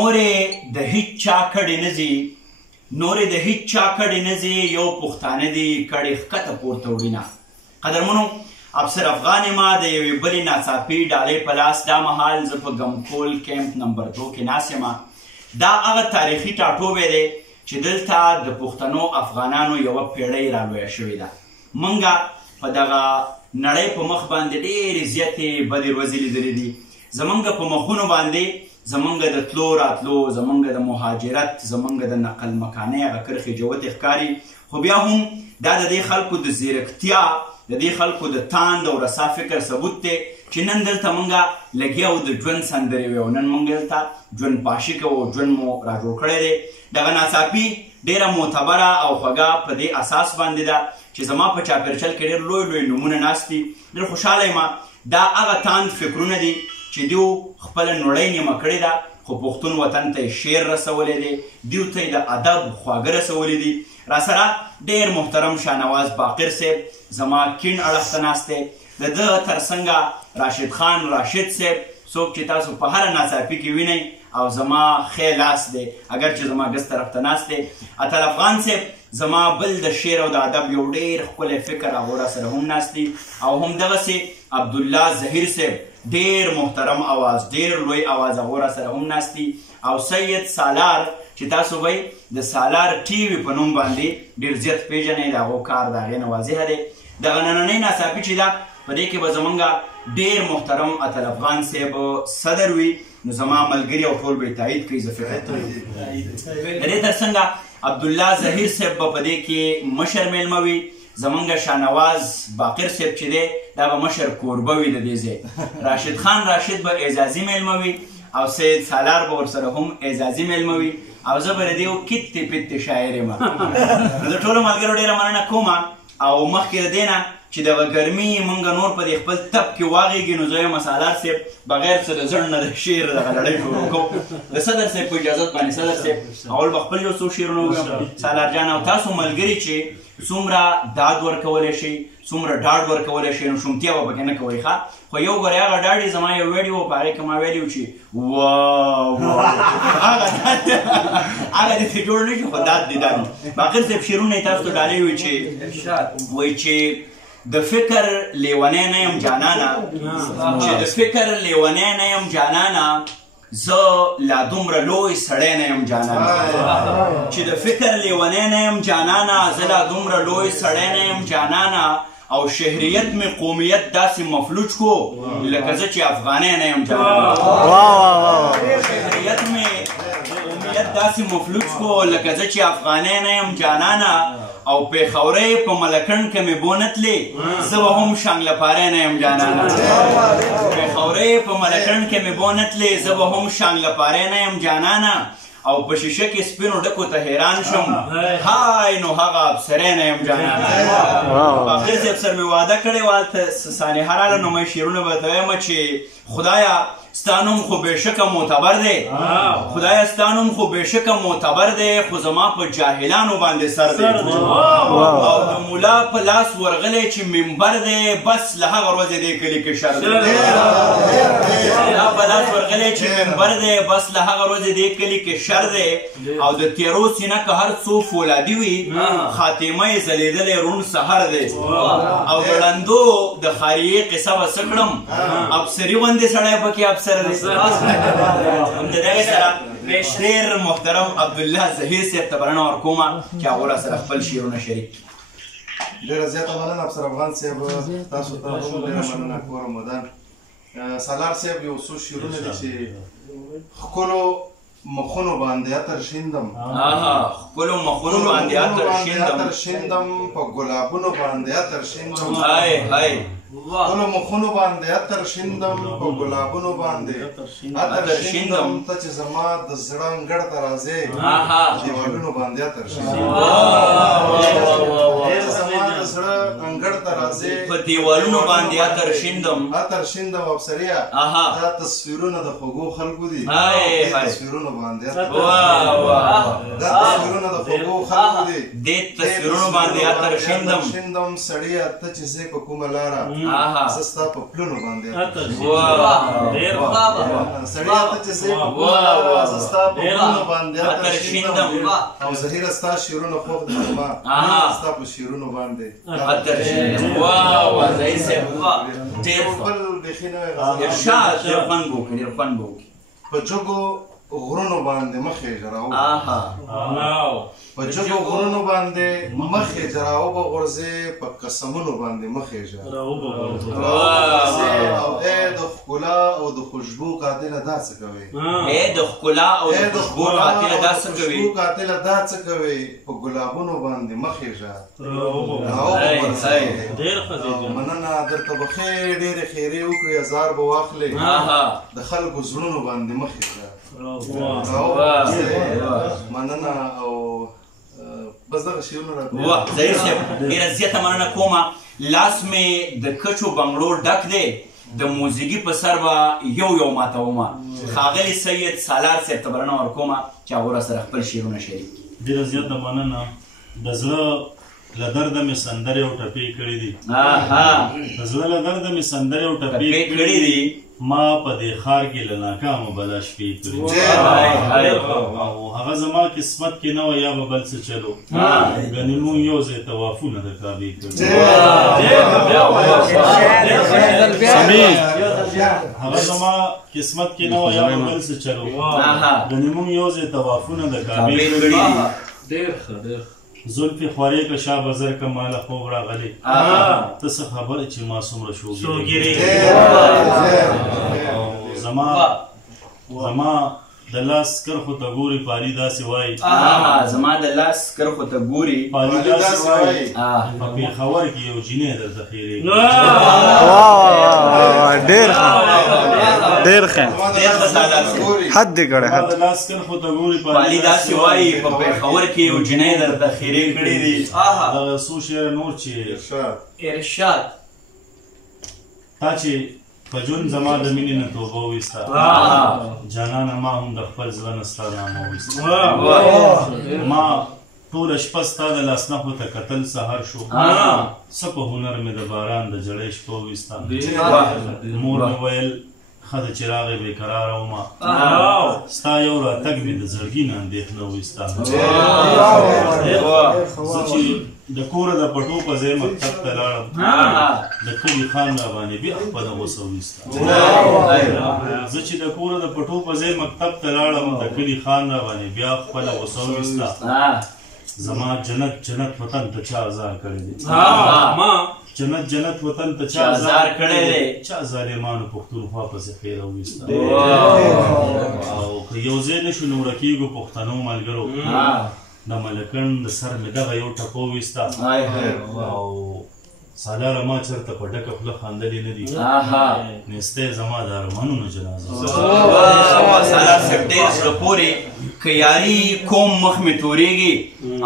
نورې د هیڅ چا کډې نه ځي نورې د هیڅ چا کډې نه ځي یو پښتانه دي کډې ښکته پورته وړینه قدرمنو افسر افغان ما د یوې بلې ناڅاپي ډالۍ په لاس دا مهال زه په ګمکول کیمپ نمبر 2 کې ناست یم دا هغه تاریخي ټاټوبی دی چې دلته د پښتنو افغانانو یوه پیړۍ رالویه شوې ده موږ په دغه نړۍ په مخ باندې ډېرې زیاتې بدې ورځې لیدلې دي زموږ په مخونو باندې زموږ د تلو راتلو زموږ د مهاجرت زموږ د نقل مکانۍ هغه کرښې جوتې ښکاري خو بیا هم دا د دې خلکو د ځیرکتیا د دې خلکو د تاند او رسا فکر ثبوت دی چې نن دلته موږ لګیا وو د ژوند سندرې وې او نن موږ دلته ژوند پاشي کوو ژوند مو راجوړ کړی دی دغه ناڅاپي ډېره معتبره او خوږه په دې اساس باندې ده چې زما په چاپېرچل کې ډېر لوی لوی نومونه ناست دي ډېر خوشحاله یم دا هغه تاند فکرونه دي چې دیو خپله نړۍ نیمه کړې ده خو پښتون وطن ته یې شعر رسولی دی دیو ته یې د ادب خواږه رسولی دي راسره ډېر محترم شاهنواز باقر صاحب زما کیڼ اړخ ته ناست دی د ده تر څنګه راشد خان راشد صاحب څوک چې تاسو په هره ناڅاپي کې وینئ او زما ښی لاس دی اگر چې زما ګس طرف ته ناست دی اتل افغان صاحب زما بل د شعر او د ادب یو ډېر ښکلی فکر هغو راسره هم ناست دي او همدغسې عبدالله ظهیر صاحب ډېر محترم آواز ډېر لوی آواز هغو راسره هم ناست دي او سید سالار چې تاسو به د سالار ټي وي په نوم باندې ډېر زیات پیژنئ د هغو کار د هغې نه واضحه دی دغه نننۍ ناڅاپي چې ده په دې کې به زموږ ډېر محترم اتل افغان صاحب صدر وي نو زما ملګري او ټول به یې تایید کوي زه فکر کوم د دې تر څنګه عبدالله ظهیر صاحب به په دې کې مشر میلمه وي زمونږ شاهنواز باقر صاحب چې دی دا به مشر کوربه وي د دې ځای راشد خان راشد به اعزازي میلمه وي او سید سالار به ورسره هم اعزازي میلمه وي او زه به د دې کتې پتې شاعر یم نو د ټولو ملګرو ډېره مننه کوم او مخکې د دې نه چې دغه ګرمي موږ نور په دې خپل تپ کې واغېږي نو زه یم سالار صاحب بغیر څه د زړه نه د شعر دغه لړۍ شروع کوو د صدر صاحب په اجازت باندې صدر صاحب اول به خپل یو څو شعرونه ووایم سالار جان او تاسو ملګري چې څومره داد ورکولی شئ څومره ډاډ ورکولی شئ نو شومتیا به پکې نه کوئ ښه خو یو ګورئ هغه ډاډ یې زما یو ویډیو په هغې کې ما ویلي و چې واو هغه دې ترې جوړ نه شي خو داد دې دا دي باقر صاحب شعرونه یې تاسو ته ډالۍ وایي چې د فکر لیونی نه یم جانانه چې د فکر لیونی نه یم جانانه زه لا دومره لوی سړی نه یم جانانه چې د فکر لیونی نه یم جانانه زه لا دومره لوی سړی نه یم جانانه او شهریت می قومیت داسې مفلوج کو لکه زه چې افغانی نه یم جانانه شهریت می قومیت داسې مفلوج کو لکه زه چې افغانی نه یم جانانه او پیښورۍ په ملکنډ کې مې بونتلې زه به هم شانګلپاری نه یم جانانه پیښورۍ په ملکنډ کې مې بونتلې زه به هم شانګلپاری نه یم جانانه او په شیشه کې سپینو ډکو ته حیران شم های نو هغه افسری نه یم جانانه باقر صاحب سره مې واده کړی و هلته سانحه راله نو مې شعرونه به ته وایم چې خدایه ستا نوم خو بېشکه معتبر دی خدایه ستا نوم خو بېشکه معتبر دی خو زما په جاهلانو باندې سر دی او د ملا په لاس ورغلی چې منبر دی بس له هغه ورځې دې کلي کې شر دی ملا په لاس ورغلی چې منبر دی بس له هغه ورځې دې کلي کې شر دی او د تیرو سینه که هر څو فولادي وي خاتمه یې ځلېدلی روڼ سهر دی او د ړندو د خاریې قصه به څه کړم افسري غوندې سړی پکې افسر دی همدغې سره ډېر محترم عبدالله ظهیر صاحب ته بلنه ورکومه چې هغو راسره خپل شعرونه شریک ډېره زیاته مننه افسر افغان صاحب تاسو ته هم ډېره مننه کور مدن سالار صاحب یو څو شعرونه دي چې ښکلو مخونو باندې عطر شیندم ښکلو مخونو باندې عطر شیندم په ګلابونو باندې عطر شیندم هی ټولو مخونو باندې عطر شیندم په ګلابونو باندې عطر شیندم ته چې زما د زړه انګړ ته راځې دیوالونو باندې عطر شیندم زما د زړه انګړ ته راځې په دیوالونو باندې عطر شیندم افسریا دا تصویرونه د خوږو خلکو دي تصویرونه باندې دا تصویرونه د خوږو خلکو دي دې تصویرونو باندې عطر شیندم سړیه ته چې زه په کومه لاره زه ستا په پلونو باندې سړیه ته چې زه زه ستا په پلونو باندې عطر شیندم او زهیره ستا شعرونه خوږ دي زما ستا په شعرونو باندې عطر شیندم ځای صاحب ډېر بل بیخي نوی غزل ارشاد ډېر خوند به وکړي ډېر خوند به وکړي په جګو غرونو باندې مخې جراو په جګو غرونو باندې مخې جراو به غورځې په قسمونو باندې مخې جراو او ای د ښکلا او د خوشبو قاتله دا څه کوي ای د ښکلا او د خوشبو قاتله دا څه کوي خوشبو قاتله دا څه کوي په ګلابونو باندې مخې جراو مننه درته به ډېرې خیرې وکړي هزار به واخلې د خلکو زړونو باندې مخې جراو مننه او بس دغه شیونه راته ظهیر صاحب ډېره زیاته مننه کومه لاس مې د کچو بنګړو ډک دی د موزیګي په سر به یو ماتومه ښاغلي سید سالار صاحب ته بلنه ورکومه چې هغه راسره خپل شعرونه شریک کړي ډېره زیاته مننه د زړه له درده مې سندرې او ټپې کړي دي د زړه له درده مې سندرې او ټپې کړي دي ما په دې ښار کې له ناکامو بلا شپې کړي او هغه زما قسمت کې نه وه یا به بل څه چلو ګنې مونږ یو ځای طوافونه د کعبې کړي هغه زما قسمت کې نه وه یا به بل څه چلو ګنې مونږ یو ځای طوافونه د کعبې کړي زلفې خوارې که شا بزر که ماله خوب راغلی ته څه خبره چې ما څومره شوګیرې زما د لاس کرخو ته ګوري پالي داسې وایي زما د لاس کرخو ته ګوري پالي داسې وایي په پېښور کې یو جینۍ درته خیرېږي ډېر ښه حد دې کړی د لاس کرخو ته ګوري پالي داسې وایي په پېښور کې یو جینۍ درته خیرې کړي دي دغه څو شعره نور چې ارشاد تا چې په ژوند زما د مینې نه توبه وویسته جانانه ما هم د خپل زړه نه ستا نامه وویسته ما ټوله شپه ستا د لاسنښو ته کتل سهار شو څه په هنر مې د باران د جړۍ شپه وویسته مور مې ویل ښه ده چې راغی بېقراره ومه ستا یو راتګ مې د زړګي نه اندېښنه وویسته زه چې د کوره د پټو په ځای مکتب ته لاړم د کلي خان راباندې بیا خپله غوسه وویسته زه چې د کوره د پټو په ځای مکتب ته لاړم د کلي خان راباندې بیا خپله غوسه وویسته زما جنت وطن ته چا ازار کړی دی جنت وطن ته چا ازار کړی دی چا ظالمانو پښتونخوا پسې خیره وویسته او که یو ځای نشو نو ورکېږو پښتنو ملګرو د ملکن د سر مې دغه یو ټپو ویسته او سالاره ما چېرته په ډکه خوله خندلې نه دي نیستی زما د ارمانونو جنازه سالار صاحب ډېر زړه پورې که یاري کوم مخ مې تورېږي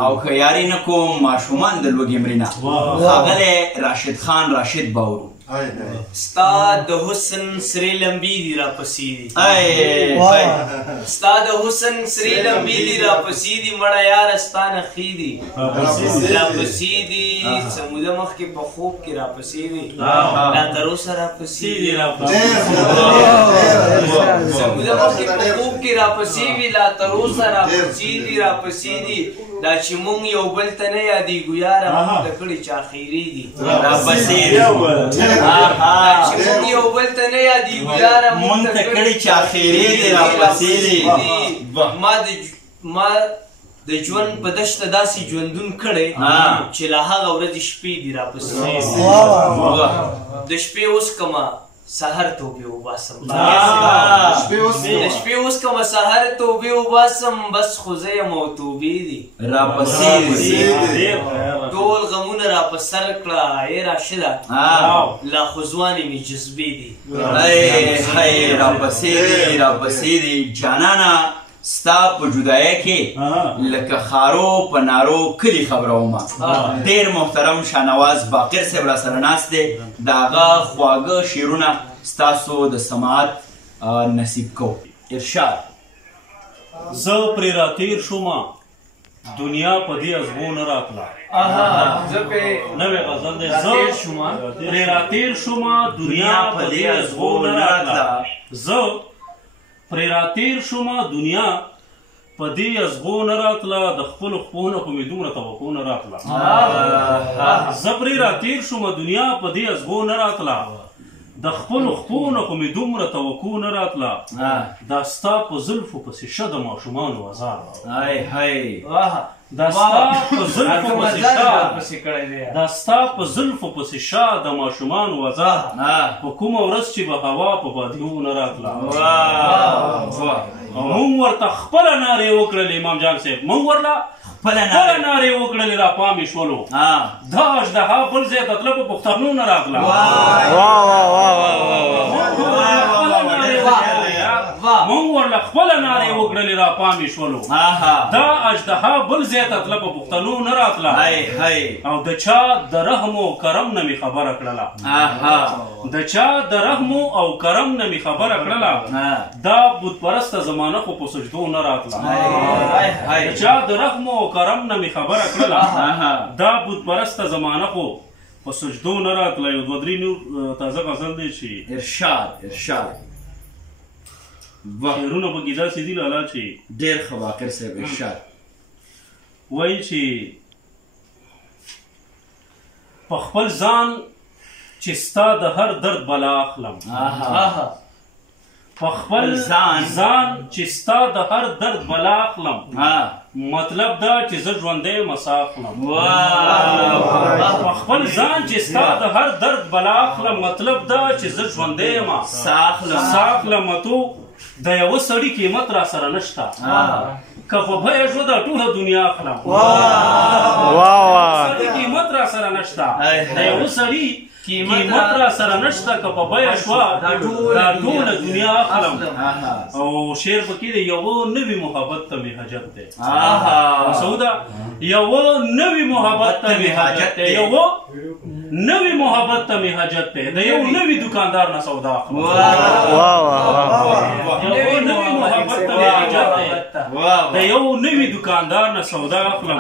او که یاري نه کوم ماشومان د لوږې مرینه ښاغلی راشد خان راشد باورو ستا د حسن سرې لمبې دي راپسې دي ستا د حسن سرې لمبې دي راپسې دي مړه یاره ستا نښې دي راپسې دي څه موده مخکې په خوب کې راپسې وي لا تر اوسه راپسې دي څه موده مخکې په خوب کې راپسې وي لا تر اوسه راپسې دي دا چې مونږ یو بل ته نه یادېږو یاره مونږ ته کړي چا خیرې دي راپسې دي چې مونږ یو بل ته نه یادېږو یاره مونږ ته کړي چا خیرې دي راپسې دي ما د ژوند په دشته داسې ژوندون کړی چې له هغه ورځې شپې دي راپسې د شپې اوس کمه سحر توبې وباسم د شپې اوس کومه سحر توبې وباسم بس خو زه یم او توبې دي راپسې دي ټول غمونه راپه سر کړه ای راشده لا خو ځوانې مې جذبې دي راپسې دي جانانه ستا په جدایۍ کې لکه خارو په نارو کلي خبره ومه ډېر محترم شاهنواز باقر صاحب راسره ناست دی د هغه خواږه شعرونه ستاسو د سماعت نصیب کوو ارشاد زه پرې راتېر شومه دنیا په دې ازغو نه راتله نوې غزل دی زه پرې راتېر شومه دنیا په دې ازغو نه راتله زه پرې راتېر شومه دنیا په دې ازغو نه راتله د خپلو خپو نه خو مې دومره توقع نه راتله زه پرې راتېر شومه دنیا په دې ازغو نه راتله د خپلو خپو نه خو مې دومره توقع نه راتله دا ستا په زلفو پسې شه د ماشومانو وزار دا ستا په زلفو پسې شه د ماشومانو وزار په کومه ورځ چې به هوا په بادیو نه راتله او مونږ ورته خپله نارې وکړلې امام جان صاحب مونږ ورله خپله نارې وکړلې را پامې شولو دا اژدها بل ځای ته تله په پښتنو نه راغله مونږ ورله خپله نارې وکړلې را پامې شولو دا اژدها بل ځای ته تله په پښتنو نه راتله او د چا د رحم او کرم نه مې خبره کړله د چا د رحم او کرم نه مې خبره کړله دا بت پرسته زمانه خو په سجدو نه راتله د چا د رحم او کرم نه مې خبره کړله دا بت پرسته زمانه خو په سجدو نه راتله یو دوه درې نور تازه غزل دی چې ارشاد شعرونه پکې داسې دي لالا چې ډېر ښه باقر صاحب ارشاد وایي چې په خپل ځان چې ستا د هر درد بلا اخلم په خپل ځان چې ستا د هر درد بلا اخلم مطلب دا چې زه ژوندی مسا اخلم په خپل ځان چې ستا د هر درد بلا اخلم مطلب دا چې زه ژوندی یم سا اخلم تو د یوه سړي قیمت را سره نشته که په بیه شو دا ټوله دنیا اخلم سړي قیمت را سره نشته د یوه سړي قیمت را سره نشته که په بیه شوه دا ټوله دنیا اخلم او شعر پکې دی یوه نوي محبت ته مې حاجت دی مسعوده یوه نوي محبت ته مې حاجت دی یوه نوي محبت ته مې حاجت دی د یو نوي دکاندار نه سودا اخلم یو نوي محبت ته مې حاجت دی د یو نوي دکاندار نه سودا اخلم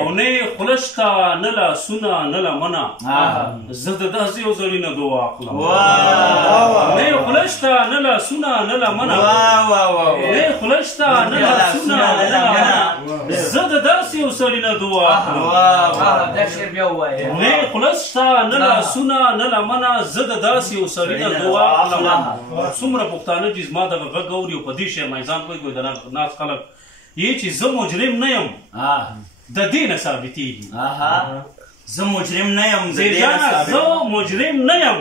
او نه خوله شته نه لاسونه نه لمنه زه د داسې یو سړي نه دعا اخلم نه خوله شته نه لاسونه نه لمنه نه خوله شته نه لاسونه نه لمنه زه د داسې یو سړي نه دعا اخلم نه خوله شته نه لاسونه نه لمنه زه د داسې یو سړي نه دعا اخلم څومره پښتانه چې زما دغه غږ اوري او په دې شی میزان کوي د ناس خلک یې چې زه مجرم نه یم د دې نه ثابتېږي زه مجرم نه یم زه مجرم نه یم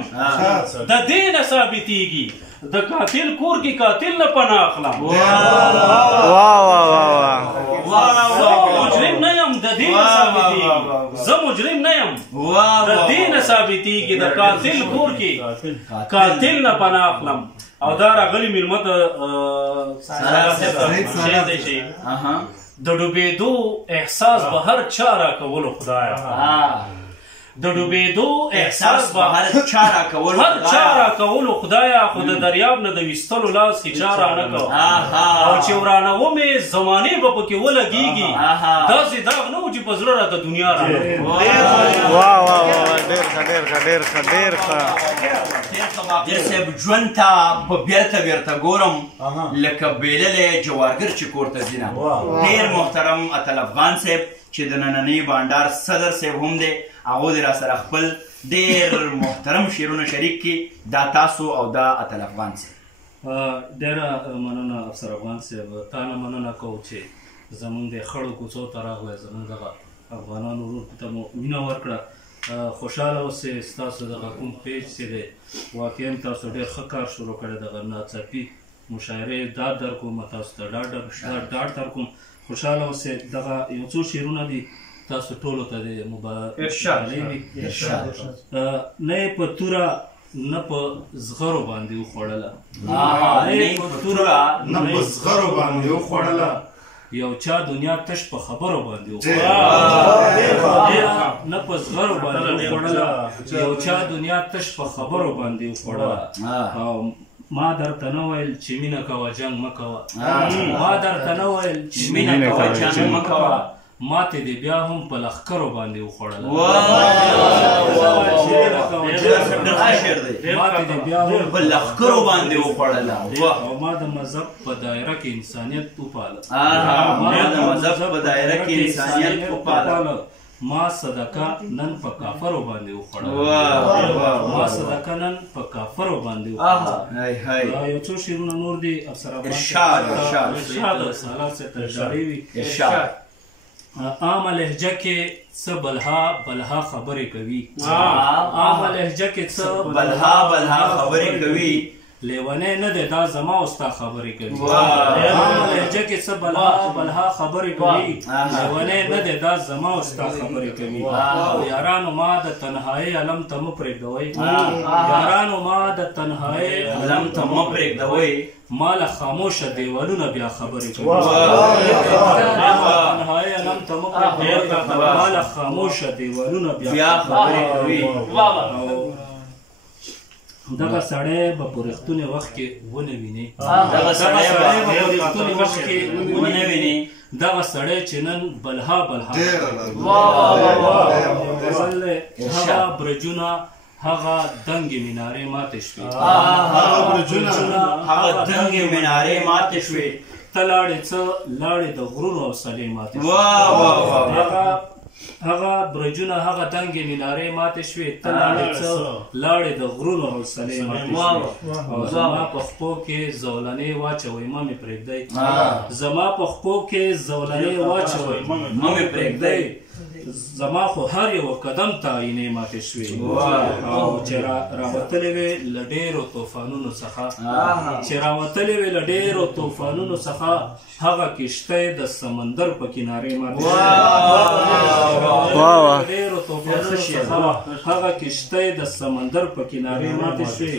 د دې نه ثابتېږي د قاتل کور کې قاتل نه پناه اخلم مجرم نه یم د دې نه ثابتېږي زه مجرم نه یم د دې نه ثابتېږي د قاتل کور کې قاتل نه پناه اخلم او دا راغلي مېلمه ته شعر دی چې د ډوبېدو احساس به هر چا راکولو خدایه د ډوبېدو احساس به هر چا راکولو خدایه خو د دریاب نه د ویستلو لاس هیچا رانه کو او چې ورانه ومې زمانې به پکې ولګېږي داسې داغ نه و چې په زړه راته دنیا رانه ډېر صاحب ژوند ته په بیرته ګورم لکه بیللی جوارګر چې کور ته ځي نه ډېر محترم اتل افغان صاحب چې د نننۍ بانډار صدر صاحب هم دی هغو دې را سره خپل ډېر محترم شعرونه شریک کړي دا تاسو او دا اتل افغان صاحب ډېره مننه افسر افغان صاحب تا نه مننه کوو چې زمونږ د خړو کوڅو ته راغلی زمونږ دغه افغانانو ورور ته مو مینه ورکړه خوشحاله اوسئ ستاسو دغه کوم پیج چې دی واقعا تاسو ډېر ښه کار شروع کړی دغه ناڅاپي مشاعرې ډاډ درکوم تاسو ته ډاډ درکوم خوشحاله اوسئ دغه یو څو شعرونه دي تاسو ټولو ته د مبارکي وي نه یې په توره نه په زغرو باندې وخوړله یو چا دنیا تش په خبرو باندې نه په زغرو باندې وخوړله یو چا دنیا تش په خبرو باندې وخوړله ما درته نه ویل چې مینه کوه جنګ مه کوه ما درته نه ویل چې مینه کوه جنګ مه کوه ماته دې بیا هم په لښکرو باندې وخوړله ماته دې بیا هم په لښکرو باندې وخوړله او ما د مذهب په دایره کې انسانیت وپاله ما صدقه نن په کافرو باندې وخوړله ما صدقه نن په کافرو باندې وخوړله یو څو شعرونه نور دي افسر ارشاد سالار سے ترشاری وي عامه لهجه کې څه بلها خبرې کوي عامه لهجه کې څه بلها خبرې کوي لیونی نه دی دا زما او ستا خبرې کوي عامه لهجه کې څه بلها خبرې کوي لیونی نه دی دا زما او ستا خبرې کوي یارانو ما د تنهایۍ علم ته مه پرېږدوئ یارانو ما د تنهایۍ علم ته مه پرېږدوئ ما له خاموشه دیوالونه بیا خبرې کوي تنهایۍ علم ته مه پرېږدوئ ما له خاموشه دیوالونه بیا خبرې کوي دغه سړی به په رښتوني وخت کې ونه ویني دغه سړی چې نن بلها هغه برجونه هغه دنګې مینارې ماتې شوې ته لاړې څه لاړې د غرونو او سلې ماتې هغه برجونه هغه دنګې مینارې ماتې شوې ته لاړې څه لاړې د غرونو حوصلې ماتې شوې او زما په خپو کې زولنې واچوئ مه مې پرېږدئ زما په خپو کې زولنې واچوئ مه مې پرېږدئ زما خو هر یو قدم ته آینې ماتې شوې او چې راوتلې وې له ډېرو طوفانونو څخه هغه کشتی د سمندر په کنارې ماتې شوې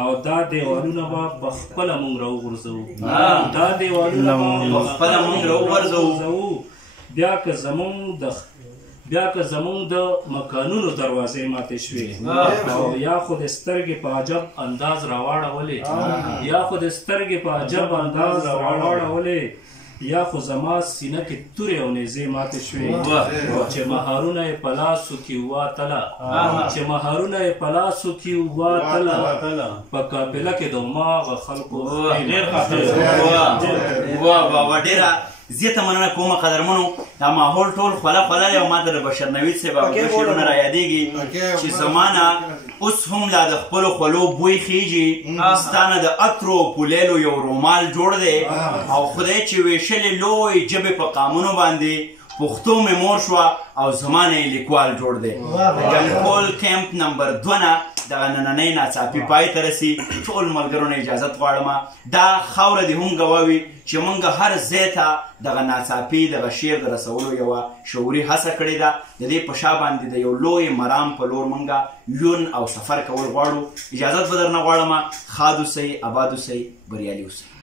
او دا دیوالونه به په خپله مونږ راوغورځوو بیا که زمونږ د مکانونو دروازې ماتې شوې او یا خو د سترګې په عجب انداز راواړولې یا خو زما سینه کې تورې او نیزې ماتې شوې چې مهارونه یې په لاسو کې وواتله په قافله کې د هماغه خلکو زیاته مننه کوم قدرمنو دا ماحول ټول خوله دی او ما ته د بشر نوید صاحب هغه شعرونه را یادېږي چې زمانه اوس هم لا د خپلو خولو بوی خیږي ستانه د عطرو پولیلو یو رومال جوړ دی او خدای چې ویشلې لوی ژبې په قامونو باندې پښتو مې مور شوه او زمانه یې لیکوال جوړ دی د جنګپول کیمپ نمبر 2 نه دغه نننۍ ناڅاپي پای ته رسي ټول ملګرو نه اجازت غواړم دا خاوره دې هم ګواوي چې موږ هر ځای ته دغه ناڅاپي دغه شعر د رسولو یوه شعوري هڅه کړې ده د دې په شا باندې د یو لوی مرام په لور موږ یون او سفر کول غواړو اجازت به درنه غواړم ښاد اوسئ اباد اوسئ بریالي اوسئ